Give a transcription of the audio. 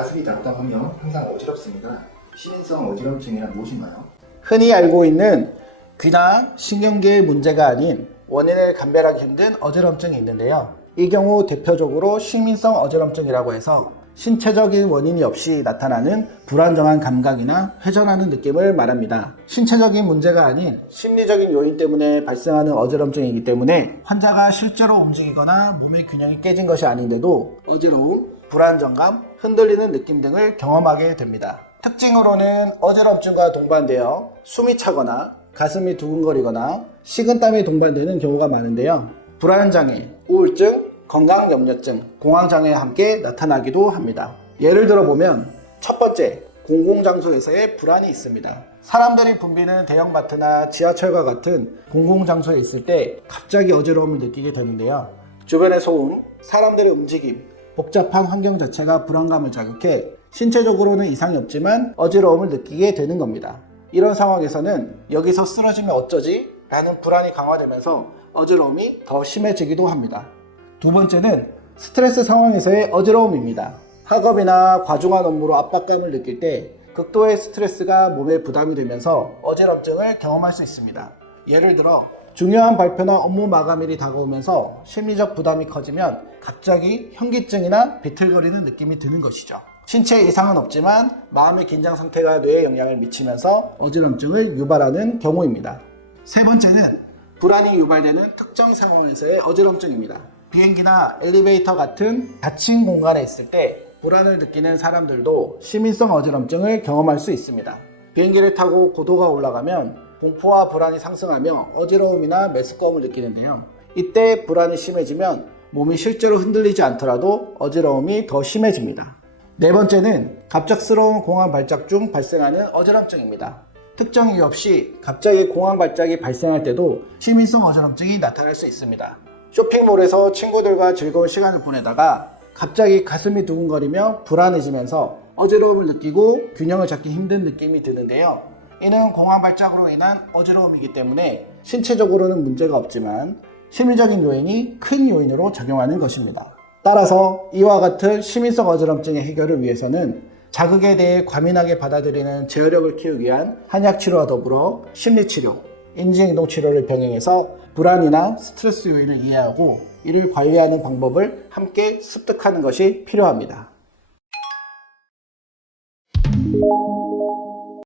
가슴이 답답하면 항상 어지럽습니다. 시민성 어지럼증이란 무엇인가요? 흔히 알고 있는 귀나 신경계의 문제가 아닌 원인을 감별하기 힘든 어지럼증이 있는데요. 이 경우 대표적으로 시민성 어지럼증이라고 해서 신체적인 원인이 없이 나타나는 불안정한 감각이나 회전하는 느낌을 말합니다. 신체적인 문제가 아닌 심리적인 요인 때문에 발생하는 어지럼증이기 때문에 환자가 실제로 움직이거나 몸의 균형이 깨진 것이 아닌데도 어지러움, 불안정감, 흔들리는 느낌 등을 경험하게 됩니다. 특징으로는 어지럼증과 동반되어 숨이 차거나 가슴이 두근거리거나 식은땀이 동반되는 경우가 많은데요. 불안장애, 우울증, 건강염려증, 공황장애와 함께 나타나기도 합니다. 예를 들어 보면 첫 번째, 공공장소에서의 불안이 있습니다. 사람들이 붐비는 대형마트나 지하철과 같은 공공장소에 있을 때 갑자기 어지러움을 느끼게 되는데요. 주변의 소음, 사람들의 움직임, 복잡한 환경 자체가 불안감을 자극해 신체적으로는 이상이 없지만 어지러움을 느끼게 되는 겁니다. 이런 상황에서는 여기서 쓰러지면 어쩌지? 라는 불안이 강화되면서 어지러움이 더 심해지기도 합니다. 두 번째는 스트레스 상황에서의 어지러움입니다. 학업이나 과중한 업무로 압박감을 느낄 때 극도의 스트레스가 몸에 부담이 되면서 어지럼증을 경험할 수 있습니다. 예를 들어 중요한 발표나 업무 마감일이 다가오면서 심리적 부담이 커지면 갑자기 현기증이나 비틀거리는 느낌이 드는 것이죠. 신체에 이상은 없지만 마음의 긴장 상태가 뇌에 영향을 미치면서 어지럼증을 유발하는 경우입니다. 세 번째는 불안이 유발되는 특정 상황에서의 어지럼증입니다. 비행기나 엘리베이터 같은 닫힌 공간에 있을 때 불안을 느끼는 사람들도 시민성 어지럼증을 경험할 수 있습니다. 비행기를 타고 고도가 올라가면 공포와 불안이 상승하며 어지러움이나 메스꺼움을 느끼는데요. 이때 불안이 심해지면 몸이 실제로 흔들리지 않더라도 어지러움이 더 심해집니다. 네 번째는 갑작스러운 공황 발작 중 발생하는 어지럼증입니다. 특정 이유 없이 갑자기 공황 발작이 발생할 때도 시민성 어지럼증이 나타날 수 있습니다. 쇼핑몰에서 친구들과 즐거운 시간을 보내다가 갑자기 가슴이 두근거리며 불안해지면서 어지러움을 느끼고 균형을 잡기 힘든 느낌이 드는데요. 이는 공황 발작으로 인한 어지러움이기 때문에 신체적으로는 문제가 없지만 심리적인 요인이 큰 요인으로 작용하는 것입니다. 따라서 이와 같은 시민성 어지럼증의 해결을 위해서는 자극에 대해 과민하게 받아들이는 제어력을 키우기 위한 한약치료와 더불어 심리치료, 인지행동치료를 병행해서 불안이나 스트레스 요인을 이해하고 이를 관리하는 방법을 함께 습득하는 것이 필요합니다.